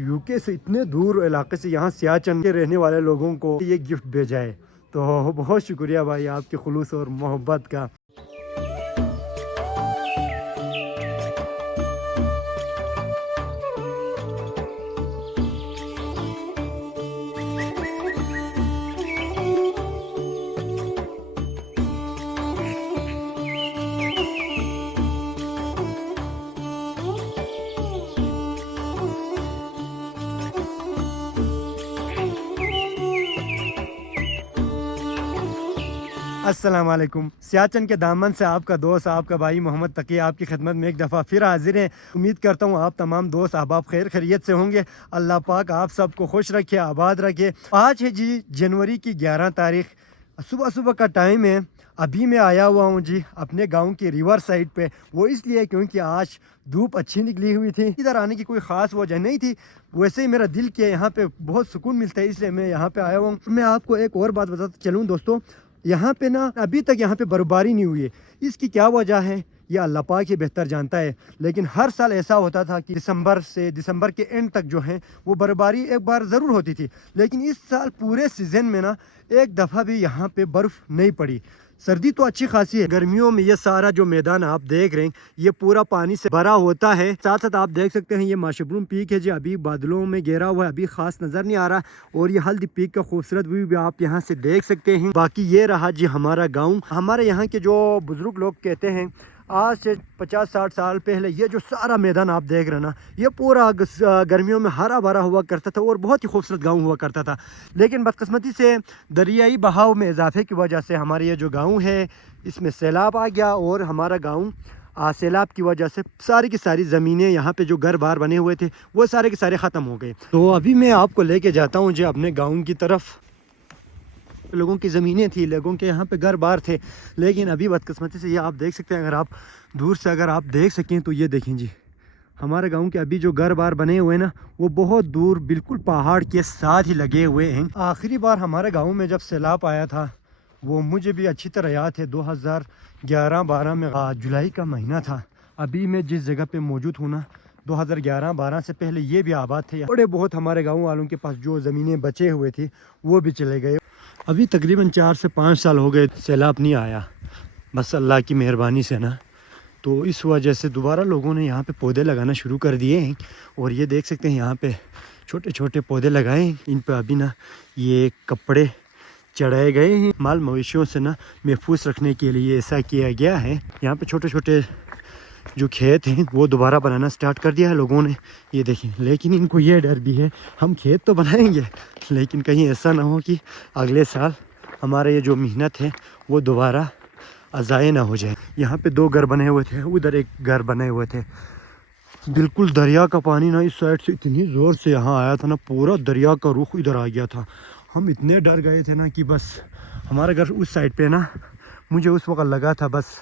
UK से इतने दूर इलाके से यहाँ सियाचन के रहने वाले लोगों को ये गिफ्ट भेजा है, तो बहुत शुक्रिया भाई आपके खुलूस और मोहब्बत का। अस्सलाम वालेकुम। सियाचन के दामन से आपका दोस्त आपका भाई मोहम्मद तकी आपकी खिदमत में एक दफ़ा फिर हाजिर है। उम्मीद करता हूँ आप तमाम दोस्त अहबाब खैर खैरियत से होंगे। अल्लाह पाक आप सबको खुश रखे, आबाद रखे। आज है जी जनवरी की 11 तारीख, सुबह सुबह का टाइम है। अभी मैं आया हुआ हूँ जी अपने गांव की रिवर साइड पे। वो इसलिए क्योंकि आज धूप अच्छी निकली हुई थी। इधर आने की कोई ख़ास वजह नहीं थी, वैसे ही मेरा दिल किया यहाँ पे बहुत सुकून मिलता है, इसलिए मैं यहाँ पे आया हुआ हूँ। मैं आपको एक और बात बताता चलूँ दोस्तों, यहाँ पे ना अभी तक यहाँ पे बर्फबारी नहीं हुई है। इसकी क्या वजह है ये अल्लाह पाक ही बेहतर जानता है, लेकिन हर साल ऐसा होता था कि दिसंबर के एंड तक जो है वो बर्फबारी एक बार ज़रूर होती थी। लेकिन इस साल पूरे सीज़न में ना एक दफ़ा भी यहाँ पे बर्फ़ नहीं पड़ी। सर्दी तो अच्छी खासी है, गर्मियों में ये सारा जो मैदान आप देख रहे हैं ये पूरा पानी से भरा होता है। साथ साथ आप देख सकते हैं ये माशबरूम पीक है जी, अभी बादलों में घेरा हुआ है, अभी खास नज़र नहीं आ रहा। और ये हल्दी पीक का खूबसूरत व्यू भी आप यहाँ से देख सकते हैं। बाकी ये रहा जी हमारा गाँव। हमारे यहाँ के जो बुज़ुर्ग लोग कहते हैं आज से 50-60 साल पहले ये जो सारा मैदान आप देख रहे हैं ना, ये पूरा गर्मियों में हरा भरा हुआ करता था और बहुत ही खूबसूरत गांव हुआ करता था। लेकिन बदकिस्मती से दरियाई बहाव में इजाफे की वजह से हमारे ये जो गांव है इसमें सैलाब आ गया और हमारा गांव सैलाब की वजह से सारी की सारी ज़मीनें यहाँ पे जो घर बार बने हुए थे वो सारे के सारे ख़त्म हो गए। तो अभी मैं आपको लेके जाता हूँ जी अपने गाँव की तरफ। लोगों की ज़मीनें थी, लोगों के यहाँ पे घर बार थे, लेकिन अभी बदकिस्मती से ये आप देख सकते हैं, अगर आप दूर से अगर आप देख सकें तो ये देखें जी हमारे गांव के अभी जो घर बार बने हुए हैं ना वो बहुत दूर बिल्कुल पहाड़ के साथ ही लगे हुए हैं। आखिरी बार हमारे गांव में जब सैलाब आया था वो मुझे भी अच्छी तरह याद है, 2011-12 में जुलाई का महीना था। अभी मैं जिस जगह पे मौजूद हूँ ना 2011-12 से पहले ये भी आबाद थे। थोड़े बहुत हमारे गाँव वालों के पास जो ज़मीनें बचे हुए थी वो भी चले गए। अभी तकरीबन 4 से 5 साल हो गए सैलाब नहीं आया, बस अल्लाह की मेहरबानी से ना। तो इस वजह से दोबारा लोगों ने यहाँ पे पौधे लगाना शुरू कर दिए हैं। और ये देख सकते हैं यहाँ पे छोटे छोटे पौधे लगाए हैं, इन पे अभी ना ये कपड़े चढ़ाए गए हैं। माल मवेशियों से ना महफूज रखने के लिए ऐसा किया गया है। यहाँ पे छोटे छोटे जो खेत हैं वो दोबारा बनाना स्टार्ट कर दिया है लोगों ने, ये देखें। लेकिन इनको ये डर भी है हम खेत तो बनाएंगे लेकिन कहीं ऐसा ना हो कि अगले साल हमारा ये जो मेहनत है वो दोबारा ज़ाया ना हो जाए। यहाँ पे 2 घर बने हुए थे, उधर एक घर बने हुए थे। बिल्कुल दरिया का पानी ना इस साइड से इतनी ज़ोर से यहाँ आया था ना, पूरा दरिया का रुख इधर आ गया था। हम इतने डर गए थे ना कि बस हमारा घर उस साइड पे ना, मुझे उस वक्त लगा था बस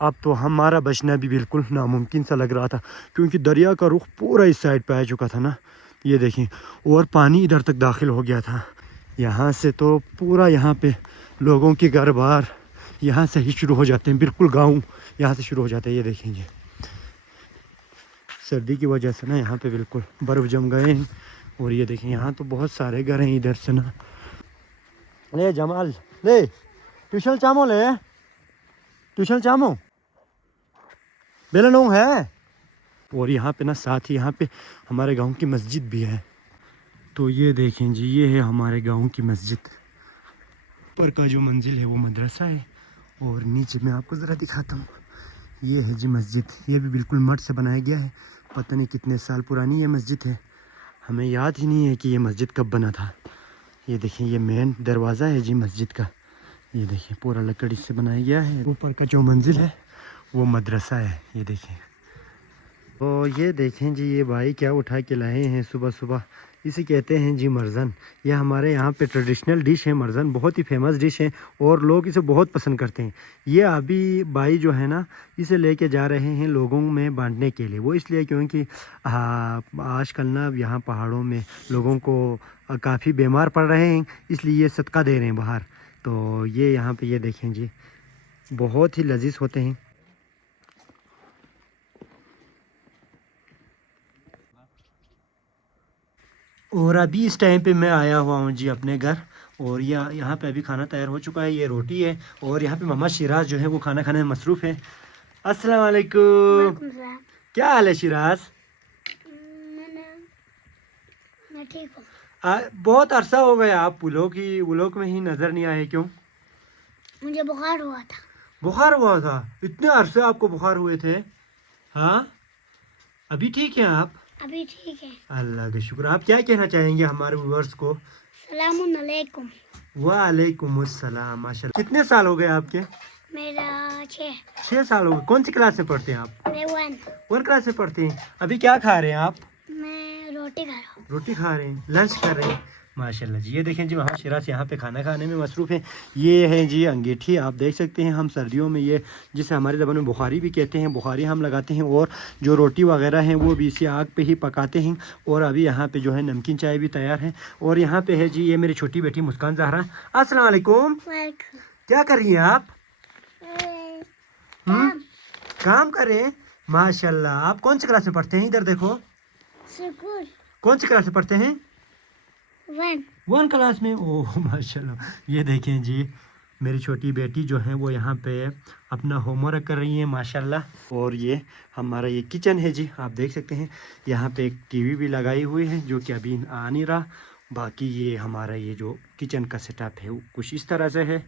अब तो हमारा बचना भी बिल्कुल नामुमकिन सा लग रहा था, क्योंकि दरिया का रुख पूरा इस साइड पे आ चुका था ना, ये देखें। और पानी इधर तक दाखिल हो गया था। यहाँ से तो पूरा यहाँ पे लोगों के घर बार यहाँ से ही शुरू हो जाते हैं, बिल्कुल गांव यहाँ से शुरू हो जाते हैं। ये देखेंगे सर्दी की वजह से ना यहाँ पे बिल्कुल बर्फ़ जम गए हैं। और ये देखें यहाँ तो बहुत सारे घर हैं इधर से ना। ले जमाल ले ट्यूशन चामो, ले ट्यूशन चामो बेलनों है। और यहाँ पे ना साथ ही यहाँ पे हमारे गांव की मस्जिद भी है। तो ये देखें जी ये है हमारे गांव की मस्जिद। ऊपर का जो मंजिल है वो मदरसा है और नीचे मैं आपको ज़रा दिखाता हूँ, ये है जी मस्जिद। ये भी बिल्कुल मड से बनाया गया है, पता नहीं कितने साल पुरानी ये मस्जिद है, हमें याद ही नहीं है कि ये मस्जिद कब बना था। ये देखें ये मेन दरवाज़ा है जी मस्जिद का, ये देखिए पूरा लकड़ी से बनाया गया है। ऊपर का जो मंजिल है वो मदरसा है, ये देखें। तो ये देखें जी ये भाई क्या उठा के लाए हैं सुबह सुबह, इसे कहते हैं जी मरज़न। ये हमारे यहाँ पे ट्रेडिशनल डिश है मरज़न, बहुत ही फेमस डिश है और लोग इसे बहुत पसंद करते हैं। ये अभी भाई जो है ना इसे लेके जा रहे हैं लोगों में बांटने के लिए। वो इसलिए क्योंकि आजकल ना यहाँ पहाड़ों में लोगों को काफ़ी बीमार पड़ रहे हैं, इसलिए ये सदका दे रहे हैं बाहर। तो ये यहाँ पे ये देखें जी बहुत ही लजीज होते हैं। اور ابھی اس ٹائم پہ میں آیا ہوا ہوں جی اپنے گھر، اور یہاں پہ ابھی کھانا تیار ہو چکا ہے، یہ روٹی ہے، اور یہاں پہ محمد شیراز جو ہے وہ کھانا کھانے میں مصروف ہے۔ السلام علیکم، کیا حال ہے شیراز؟ میں ٹھیک ہوں۔ بہت عرصہ ہو گیا، آپ ولوگ میں ہی نظر نہیں آئے، کیوں؟ مجھے بخار ہوا تھا۔ بخار ہوا تھا؟ اتنے عرصے آپ کو بخار ہوئے تھے؟ ہاں، ابھی ٹھیک ہیں آپ؟ ابھی ٹھیک ہے۔ اللہ کا شکر۔ آپ کیا کہنا چاہیں گے ہمارے ویورز کو؟ السلام علیکم۔ وعلیکم السلام۔ ماشاء اللہ، کتنے سال ہو گئے آپ کے؟ میرا 6 سال ہو گئے۔ کون سی کلاس میں پڑھتے ہیں آپ؟ میں 1 کلاس میں پڑھتے ہیں۔ ابھی کیا کھا رہے ہیں آپ؟ میں روٹی کھا رہا ہوں۔ روٹی کھا رہے ہیں، لنچ کر رہے ہیں، ماشاء اللہ جی۔ یہ دیکھیں جی محمد شیراز یہاں پہ کھانا کھانے میں مصروف ہیں۔ یہ ہے جی انگیٹھی، آپ دیکھ سکتے ہیں، ہم سردیوں میں یہ جسے ہماری زبان میں بخاری بھی کہتے ہیں، بخاری ہم لگاتے ہیں، اور جو روٹی وغیرہ ہیں وہ بھی اسی آگ پہ ہی پکاتے ہیں۔ اور ابھی یہاں پہ جو ہے نمکین چائے بھی تیار ہے، اور یہاں پہ ہے جی یہ میری چھوٹی بیٹی مسکان زہرا۔ السلام علیکم، کیا کر رہی ہیں آپ؟ کام کر رہے ہیں، ماشاء اللہ۔ آپ کون سی کلاس میں پڑھتے ہیں؟ ادھر دیکھو، سکول کون سی کلاس میں پڑھتے ہیں؟ 1۔ کلاس میں، اوہ ماشاء اللہ۔ یہ دیکھیں جی میری چھوٹی بیٹی جو ہے وہ یہاں پہ اپنا ہوم ورک کر رہی ہیں، ماشاء اللہ۔ اور یہ ہمارا یہ کچن ہے جی، آپ دیکھ سکتے ہیں، یہاں پہ ایک ٹی وی بھی لگائی ہوئی ہے جو کہ ابھی آ نہیں رہا۔ باقی یہ ہمارا یہ جو کچن کا سیٹ اپ ہے وہ کچھ اس طرح سے ہے۔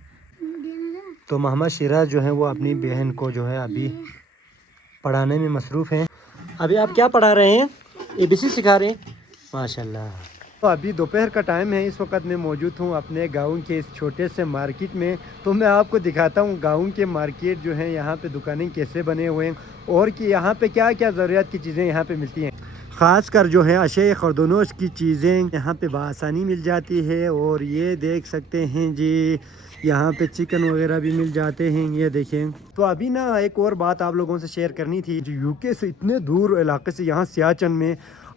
تو محمد شیراز جو ہے وہ اپنی بہن کو جو ہے ابھی پڑھانے میں مصروف ہیں۔ ابھی آپ کیا پڑھا رہے ہیں؟ ABC سکھا رہے ہیں، ماشاء اللہ۔ تو ابھی دوپہر کا ٹائم ہے، اس وقت میں موجود ہوں اپنے گاؤں کے اس چھوٹے سے مارکیٹ میں۔ تو میں آپ کو دکھاتا ہوں گاؤں کے مارکیٹ جو ہیں یہاں پہ دکانیں کیسے بنے ہوئے ہیں، اور کہ یہاں پہ کیا کیا ضروریات کی چیزیں یہاں پہ ملتی ہیں۔ خاص کر جو ہے اشیاء خردونوش کی چیزیں یہاں پہ بآسانی مل جاتی ہے۔ اور یہ دیکھ سکتے ہیں جی یہاں پہ چکن وغیرہ بھی مل جاتے ہیں، یہ دیکھیں۔ تو ابھی نا ایک اور بات آپ لوگوں سے شیئر کرنی تھی، جو UK سے اتنے دور علاقے سے یہاں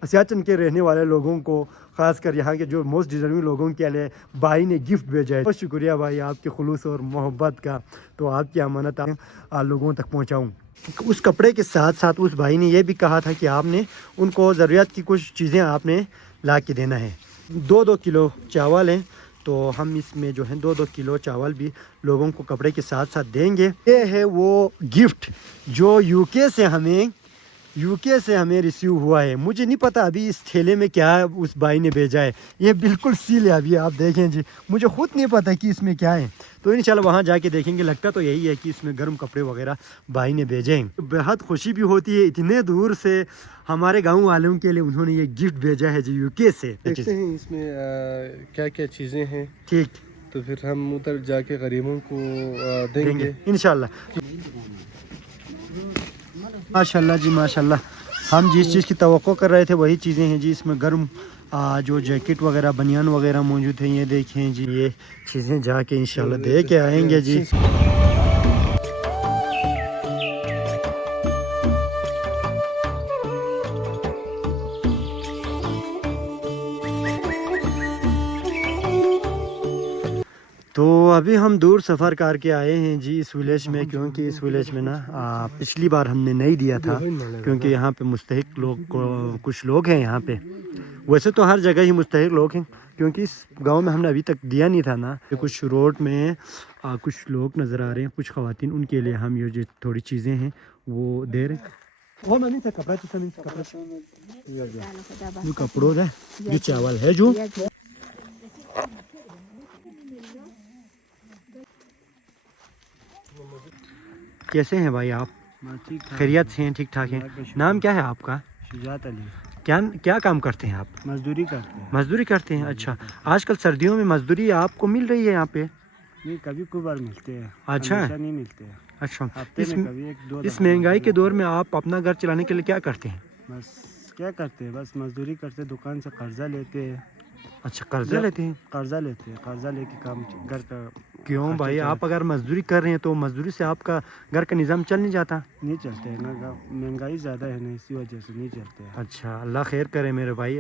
سیاچن کے رہنے والے لوگوں کو، خاص کر یہاں کے جو موسٹ ڈیزرونگ لوگوں کے لیے بھائی نے گفٹ بھیجا ہے۔ بہت شکریہ بھائی آپ کے خلوص اور محبت کا۔ تو آپ کی امانت آپ لوگوں تک پہنچاؤں۔ اس کپڑے کے ساتھ ساتھ اس بھائی نے یہ بھی کہا تھا کہ آپ نے ان کو ضروریات کی کچھ چیزیں آپ نے لا کے دینا ہے۔ 2 کلو چاول ہیں، تو ہم اس میں جو ہے 2 کلو چاول بھی لوگوں کو کپڑے کے ساتھ ساتھ دیں گے۔ یہ ہے وہ گفٹ جو UK سے ہمیں ریسیو ہوا ہے۔ مجھے نہیں پتا ابھی اس تھیلے میں کیا اس بھائی نے بھیجا ہے، یہ بالکل سیل ہے ابھی، آپ دیکھیں جی، مجھے خود نہیں پتا کہ اس میں کیا ہے۔ تو انشاءاللہ وہاں جا کے دیکھیں گے، لگتا تو یہی ہے کہ اس میں گرم کپڑے وغیرہ بھائی نے بھیجے ہیں۔ بہت خوشی بھی ہوتی ہے، اتنے دور سے ہمارے گاؤں والوں کے لیے انہوں نے یہ گفٹ بھیجا ہے جی UK سے۔ دیکھتے ہیں اس میں کیا کیا چیزیں ہیں، ٹھیک، تو پھر ہم ادھر جا کے غریبوں کو دیں گے انشاءاللہ۔ ماشاءاللہ جی ماشاءاللہ، ہم جس چیز کی توقع کر رہے تھے وہی چیزیں ہیں جی۔ اس میں گرم جو جیکٹ وغیرہ بنیان وغیرہ موجود ہیں، یہ دیکھیں جی، یہ چیزیں جا کے انشاءاللہ دے کے آئیں گے جی۔ تو ابھی ہم دور سفر کر کے آئے ہیں جی اس ولیج میں، کیونکہ اس ولیج میں نا پچھلی بار ہم نے نہیں دیا تھا، کیونکہ یہاں پہ مستحق لوگ کچھ لوگ ہیں یہاں پہ۔ ویسے تو ہر جگہ ہی مستحق لوگ ہیں، کیونکہ اس گاؤں میں ہم نے ابھی تک دیا نہیں تھا نا۔ کچھ روڈ میں کچھ لوگ نظر آ رہے ہیں، کچھ خواتین، ان کے لیے ہم یہ جو تھوڑی چیزیں ہیں وہ دے رہے ہیں۔ جو کپڑوں ہے، جو چاول ہے، جو کیسے ہیں بھائی آپ؟ خیریت سے ہیں؟ ٹھیک ٹھاک ہیں؟ نام کیا ہے آپ کا؟ شجاعت علی۔ کیا کام کرتے ہیں آپ؟ مزدوری کرتے ہیں۔ مزدوری کرتے ہیں، اچھا۔ آج کل سردیوں میں مزدوری آپ کو مل رہی ہے یہاں پہ؟ نہیں، کبھی کبھار ملتے ہیں، اچھا، ہمیشہ نہیں ملتے ہیں۔ اچھا۔ ہفتے میں کبھی 1-2 اس مہنگائی کے دور میں آپ اپنا گھر چلانے کے لیے کیا کرتے ہیں؟ بس کیا کرتے ہیں، بس مزدوری کرتے، دکان سے قرضہ لیتے ہیں۔ اچھا، قرضہ لیتے ہیں؟ قرضہ لیتے ہیں، قرضہ لے کے کام گھر کا۔ کیوں بھائی، آپ اگر مزدوری کر رہے ہیں تو مزدوری سے آپ کا گھر کا نظام چل نہیں جاتا؟ نہیں چلتے ہیں نا، مہنگائی زیادہ ہے نا، اسی وجہ سے نہیں چلتے ہیں۔ اچھا، اللہ خیر کرے میرے بھائی،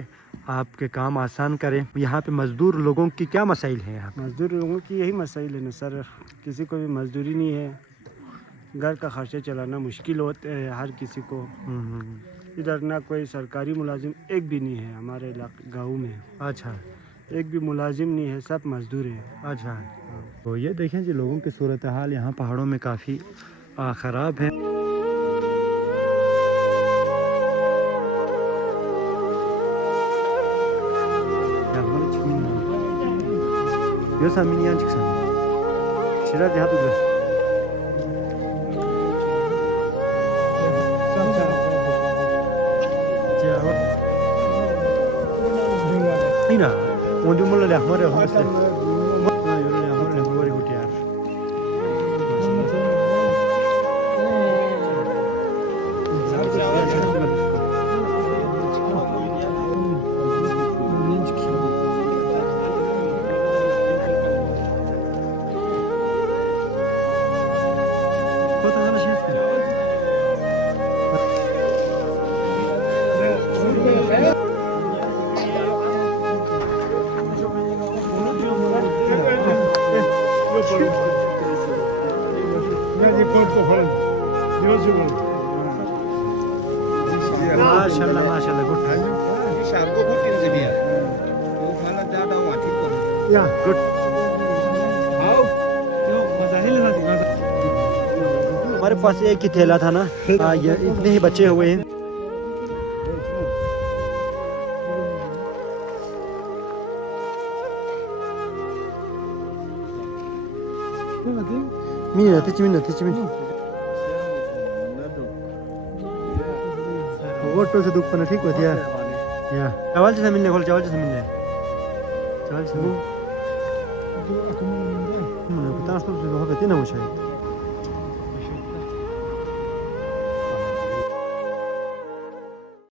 آپ کے کام آسان کرے۔ یہاں پہ مزدور لوگوں کی کیا مسائل ہیں یہاں پہ؟ مزدور لوگوں کی یہی مسائل ہے نا سر، کسی کو بھی مزدوری نہیں ہے، گھر کا خرچہ چلانا مشکل ہوتا ہے ہر کسی کو۔ इधर ना कोई सरकारी मुलाजिम एक भी नहीं है हमारे गाँव में। अच्छा एक भी मुलाजिम नहीं है, सब मजदूर हैं। अच्छा। तो ये देखें जी लोगों की सूरत हाल यहाँ पहाड़ों में काफ़ी ख़राब है। Diyorsan mini yan çıksan. Şiraz ya dur. Ina, onde mulla le ahmar ho meste. Ha yolu le ahmar le bari guti yar. माशाल्लाह माशाल्लाह गुड या गुड हमारे पास एक ही थैला था ना ये इतने ही बचे हुए हैं مين تجي वो तो से दुख पना ठीक होती है या चावल जैसा मिलने खोल चावल जैसा मिलने चावल से पता है तो हो गया ना मुझे